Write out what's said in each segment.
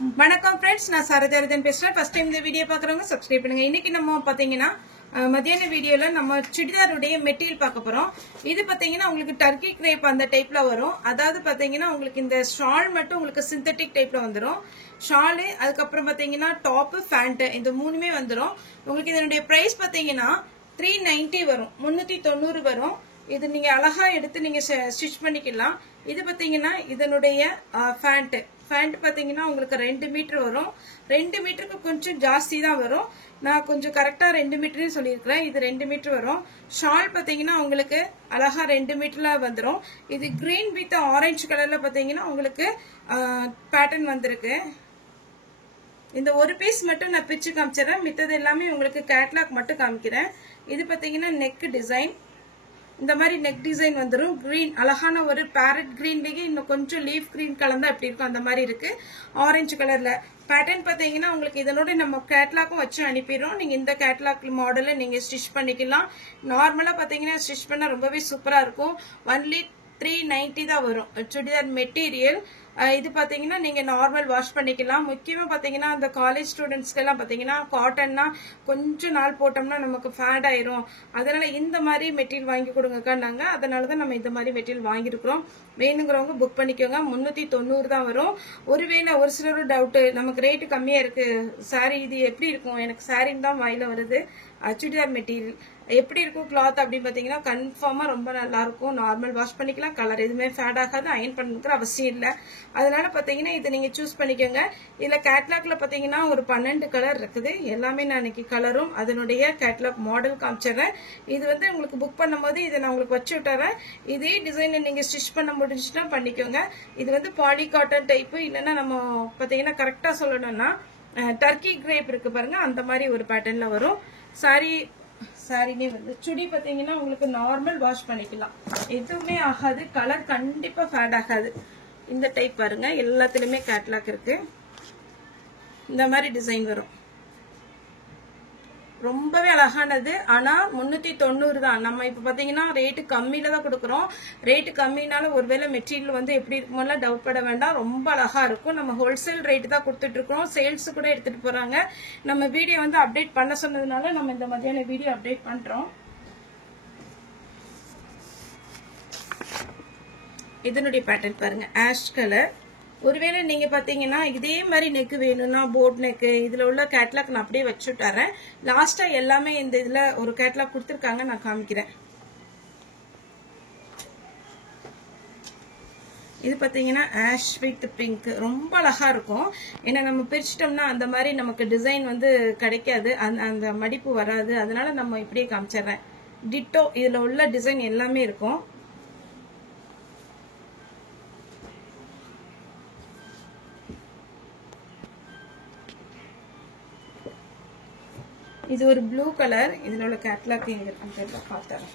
வணக்கம் फ्रेंड्स நான் சாரதாரதன் பேசுறேன் ஃபர்ஸ்ட் டைம் இந்த வீடியோ பார்க்கறவங்க சப்ஸ்கிரைப் பண்ணுங்க இன்னைக்கு நம்ம பாத்தீங்கன்னா மதியான வீடியோல நம்ம சுடிதாருடைய மெட்டீரியல் பார்க்க போறோம் இது பாத்தீங்கன்னா உங்களுக்கு டர்க்கி கிரேப் அந்த டைப்ல வரும் அதாவது பாத்தீங்கன்னா உங்களுக்கு இந்த ஷால் மட்டும் உங்களுக்கு சிந்தெடிக் டைப்ல வந்துரும் ஷால் அதுக்கு அப்புறம் பாத்தீங்கன்னா டாப் பேண்ட் இந்த மூணுமே வந்துரும் உங்களுக்கு இதனுடைய பிரைஸ் பாத்தீங்கன்னா 390 வரும் 390 வரும் இது நீங்க அழகா எடுத்து நீங்க ஸ்டிட்ச் பண்ணிக்கலாம் இது பாத்தீங்கன்னா இதனுடைய பேண்ட் பாத்தீங்கன்னா உங்களுக்கு 2 மீட்டர் வரும் 2 மீட்டருக்கு கொஞ்சம் ஜாஸ்தி தான் வரும் நான் கொஞ்சம் கரெக்டா 2 மீட்டர்னு சொல்லியிருக்கிறேன் இது 2 மீட்டர் வரும் ஷால் பாத்தீங்கன்னா உங்களுக்கு அழகா 2 மீட்டர்ல வந்துரும் இது கிரீன் வித் ஆரஞ்சு கலர்ல பாத்தீங்கன்னா உங்களுக்கு பேட்டர்ன் வந்திருக்கு இந்த ஒரு பீஸ் மட்டும் நான் பிச்சு காமிச்சிடுறேன் மித்தது எல்லாமே உங்களுக்கு கேட்லாக் மட்டும் காமிக்கிறேன் இது பாத்தீங்கன்னா நெக் டிசைன் இந்த மாதிரி நெக் டிசைன் வந்துரும் கிரீன் அழகான ஒரு பேரட் கிரீன்லயே இன்னும் கொஞ்சம் லீஃப் கிரீன் கலந்தா எப்படி இருக்கும் அந்த மாதிரி இருக்கு ஆரஞ்சு கலர்ல பேட்டர்ன் பாத்தீங்கன்னா உங்களுக்கு இதனோட நம்ம கேட்லாக்கும் வச்சு அனுப்பிடுறோம் நீங்க இந்த கேட்லாக் மாடலை நீங்க ஸ்டிச் பண்ணிக்கலாம் நார்மலா பாத்தீங்கன்னா ஸ்டிச் பண்ணா ரொம்பவே சூப்பரா இருக்கும் ஒன்லி 390 தான் வரும் சுடிதார் மெட்டீரியல் இது பாத்தீங்கன்னா நீங்க நார்மல் வாஷ் பண்ணிக்கலாம் முக்கியமா பாத்தீங்கன்னா அந்த காலேஜ் ஸ்டூடெண்ட்ஸ்க்கு எல்லாம் பாத்தீங்கன்னா காட்டன்னா கொஞ்ச நாள் போட்டோம்னா நமக்கு ஃபேட் ஆயிரும் அதனால இந்த மாதிரி மெட்டீரியல் வாங்கி கொடுங்கக்காண்டாங்க அதனாலதான் நம்ம இந்த மாதிரி மெட்டீரியல் வாங்கிருக்கிறோம் வேணுங்கிறவங்க புக் பண்ணிக்கோங்க 390 தான் வரும் ஒருவேளை ஒரு சிலரோட டவுட் நமக்கு ரேட்டு கம்மியா இருக்கு சாரி இது எப்படி இருக்கும் எனக்கு சாரின்னு தான் வாயில வருது சுடிதார் மெட்டீரியல் எப்படி இருக்கும் கிளாத் அப்படின்னு பாத்தீங்கன்னா கன்ஃபார்மா ரொம்ப நல்லா இருக்கும் நார்மல் வாஷ் பண்ணிக்கலாம் கலர் எதுவுமே ஃபேட் ஆகாது அயன் பண்ணிக்கிற அவசியம் இல்லை அதனால பாத்தீங்கன்னா இதை நீங்க சூஸ் பண்ணிக்கோங்க இதுல கேட்லாக்ல பாத்தீங்கன்னா ஒரு 12 கலர் இருக்குது எல்லாமே நான் இன்னைக்கு கலரும் அதனுடைய கேட்லாக் மாடல் காமிச்சிடுறேன் இது வந்து உங்களுக்கு புக் பண்ணும்போது இதை நான் உங்களுக்கு வச்சு விட்டுறேன் இதே டிசைனை நீங்க ஸ்டிச் பண்ண முடிஞ்சுன்னா பண்ணிக்கோங்க இது வந்து பாலி காட்டன் டைப் இல்லைன்னா நம்ம பாத்தீங்கன்னா கரெக்டா சொல்லணும்னா டர்க்கி கிரேப் இருக்கு பாருங்க அந்த மாதிரி ஒரு பேட்டர்ன்ல வரும் சாரினே வந்து சுடி பாத்தீங்கன்னா உங்களுக்கு நார்மல் வாஷ் பண்ணிக்கலாம் எதுவுமே ஆகாது கலர் கண்டிப்பா ஃபேட் ஆகாது இந்த டைப் பாருங்க எல்லாத்துலயுமே கேட்லாக் இருக்கு இந்த மாதிரி டிசைன் வரும் ரொம்பவே அழகானது ஆனா 390 தான் நம்ம இப்ப பாத்தீங்கன்னா ரேட்டு கம்மியில தான் கொடுக்கறோம் ரேட்டு கம்மினால ஒருவேளை மெட்டீரியல் வந்து எப்படி இருக்குமோலாம் டவுட் பட வேண்டாம் ரொம்ப அழகா இருக்கும் நம்ம ஹோல்சேல் ரேட் தான் கொடுத்துட்டு இருக்கோம் சேல்ஸ் கூட எடுத்துட்டு போறாங்க நம்ம வீடியோ வந்து அப்டேட் பண்ண சொன்னதுனால நம்ம இந்த மாதிரியான வீடியோ அப்டேட் பண்றோம் இதனுடைய பேட்டர்ன் பாருங்க ஆஷ் கலர் ஒருவேளை நீங்க பாத்தீங்கன்னா இதே மாதிரி நெக் வேணும்னா போட் நெக் இதுல உள்ள கேட்லாக் நான் அப்படியே வச்சுட்டாரேன் லாஸ்டா எல்லாமே இந்த இதுல ஒரு கேட்லாக் கொடுத்துருக்காங்க நான் காமிக்கிறேன் இது பாத்தீங்கன்னா ஆஷ் வித் பிங்க் ரொம்ப அழகா இருக்கும் ஏன்னா நம்ம பிரிச்சிட்டோம்னா அந்த மாதிரி நமக்கு டிசைன் வந்து கிடைக்காது அந்த மடிப்பு வராது அதனால நம்ம இப்படியே காமிச்சிடுறேன் டிட்டோ இதுல உள்ள டிசைன் எல்லாமே இருக்கும் இது ஒரு ப்ளூ கலர் இதுல உள்ள கேட்லாக் எங்க இருக்குன்னு பார்த்தறேன்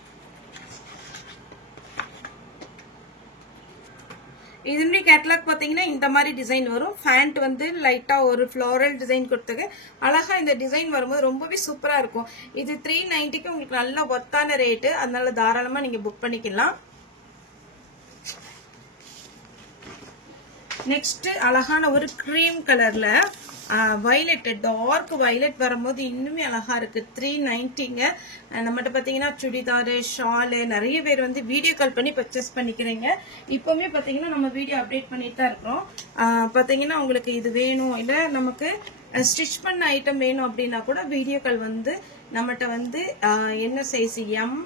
இதனுடைய கேட்லாக் பாத்தீங்கன்னா இந்த மாதிரி டிசைன் வரும் பேண்ட் வந்து லைட்டா ஒரு ஃப்ளோரல் டிசைன் கொடுத்துருக்கு அழகா இந்த டிசைன் வரும்போது ரொம்பவே சூப்பரா இருக்கும் இது 390க்கு உங்களுக்கு நல்ல ஒர்த்தான ரேட்டு அதனால தாராளமா நீங்க புக் பண்ணிக்கலாம் நெக்ஸ்ட் அழகான ஒரு கிரீம் கலர்ல வயலட் டார்க் வயலட் வரும்போது இன்னுமே அழகா இருக்கு 390ங்க நம்மகிட்ட பாத்தீங்கன்னா சுடிதாரு ஷாலு நிறைய பேர் வந்து வீடியோ கால் பண்ணி பர்ச்சேஸ் பண்ணிக்கிறீங்க இப்பவுமே பாத்தீங்கன்னா நம்ம வீடியோ அப்டேட் பண்ணிட்டு தான் இருக்கிறோம் பாத்தீங்கன்னா உங்களுக்கு இது வேணும் இல்ல நமக்கு ஸ்டிச் பண்ண ஐட்டம் வேணும் அப்படின்னா கூட வீடியோ கால் வந்து நம்மகிட்ட வந்து என்ன size M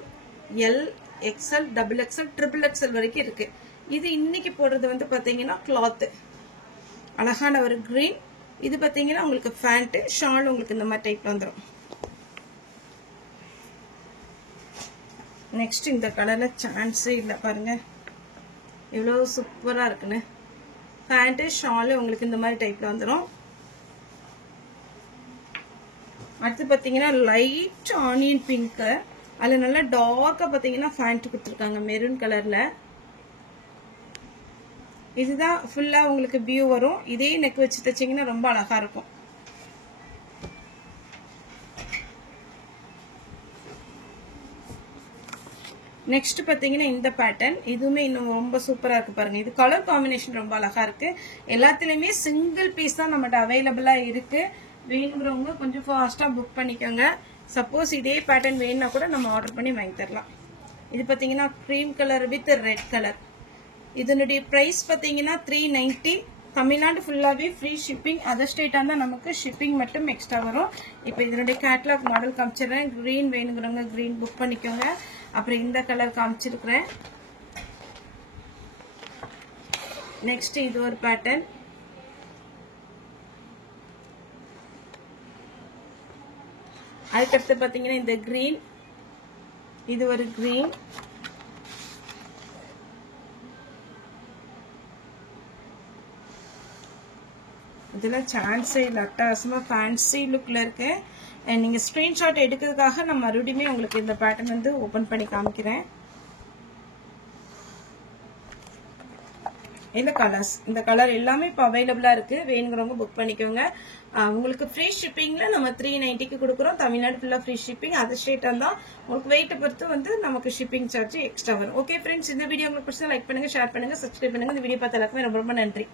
L XL double XL triple XL வரைக்கும் இருக்கு இது இன்னைக்கு போடுறது வந்து பாத்தீங்கன்னா கிளாத் அழகான ஒரு கிரீன் இது பாத்தீங்கன்னா உங்களுக்கு பேண்ட் ஷால் உங்களுக்கு இந்த மாதிரி டைப்ல வந்துடும் நெக்ஸ்ட் இந்த கலர்ல சான்ஸே இல்ல பாருங்க எவ்வளவு சூப்பரா இருக்குன்னு பேண்ட் ஷால் உங்களுக்கு இந்த மாதிரி டைப்ல வந்துடும் அடுத்து பாத்தீங்கன்னா லைட் ஆனியன் பிங்க் அதுல நல்லா டார்க்கா பாத்தீங்கன்னா பேண்ட் கொடுத்துருக்காங்க மெரூன் கலர்ல இதுதான் ஃபுல்லா உங்களுக்கு வியூ வரும் இதே நெக் வச்சு தைச்சீங்கன்னா ரொம்ப அழகா இருக்கும் நெக்ஸ்ட் பாத்தீங்கன்னா இந்த பேட்டர்ன் இதுவுமே இன்னும் ரொம்ப சூப்பரா இருக்கு பாருங்க. இது கலர் காம்பினேஷன் ரொம்ப அழகா இருக்கு. எல்லாத்துலயுமே சிங்கிள் பீஸ் தான் நம்மகிட்ட அவைலபிளா இருக்கு. வேணுங்கிறவங்க கொஞ்சம் ஃபாஸ்டா புக் பண்ணிக்கோங்க. சப்போஸ் இதே பேட்டர்ன் வேணும்னா கூட நம்ம ஆர்டர் பண்ணி வாங்கி தரலாம். இது பாத்தீங்கன்னா cream colour with red colour. இதனுடைய பிரைஸ் பாத்தீங்கன்னா 390. தமிழ்நாடு ஃபுல்லாவே ஃப்ரீ ஷிப்பிங். அதர் ஸ்டேட்டா இருந்தா நமக்கு ஷிப்பிங் மட்டும் எக்ஸ்ட்ரா வரும். இப்போ இதனுடைய கேட்லாக் மாடல் காமிச்சிடுறேன். கிரீன் வேணுங்கிறவங்க கிரீன் புக் பண்ணிக்கோங்க. அப்புறம் இந்த கலர் காமிச்சிருக்கிறேன். நெக்ஸ்ட் இது ஒரு பேட்டர்ன். அதுக்கடுத்து பாத்தீங்கன்னா இந்த கிரீன், இது ஒரு கிரீன், இதெல்லாம் சான்ஸே இல்லை, அட்டகாசமா ஃபேன்சி லுக்ல இருக்கு. நீங்க ஸ்கிரீன்ஷாட் எடுக்கிறதுக்காக நான் மறுபடியும் உங்களுக்கு இந்த பேட்டர்ன் வந்து ஓபன் பண்ணி காமிக்கிறேன். இந்த கலர்ஸ், இந்த கலர் எல்லாமே இப்போ அவைலபிளா இருக்கு. வேணுங்கிறவங்க புக் பண்ணிக்கோங்க. உங்களுக்கு ஃப்ரீ ஷிப்பிங்ல நம்ம 390க்கு கொடுக்குறோம். தமிழ்நாடு ஃபுல்லா ஃப்ரீ ஷிப்பிங். அதர் ஸ்டேட் இருந்தா உங்களுக்கு வெயிட்டை பொறுத்து வந்து நமக்கு ஷிப்பிங் சார்ஜ் எக்ஸ்ட்ரா வரும். ஓகே ஃப்ரெண்ட்ஸ், இந்த வீடியோ உங்களுக்கு பிடிச்சா லைக் பண்ணுங்க, ஷேர் பண்ணுங்க, சப்ஸ்கிரைப் பண்ணுங்க. இந்த வீடியோ பார்த்த எல்லாருக்குமே ரொம்ப ரொம்ப நன்றி.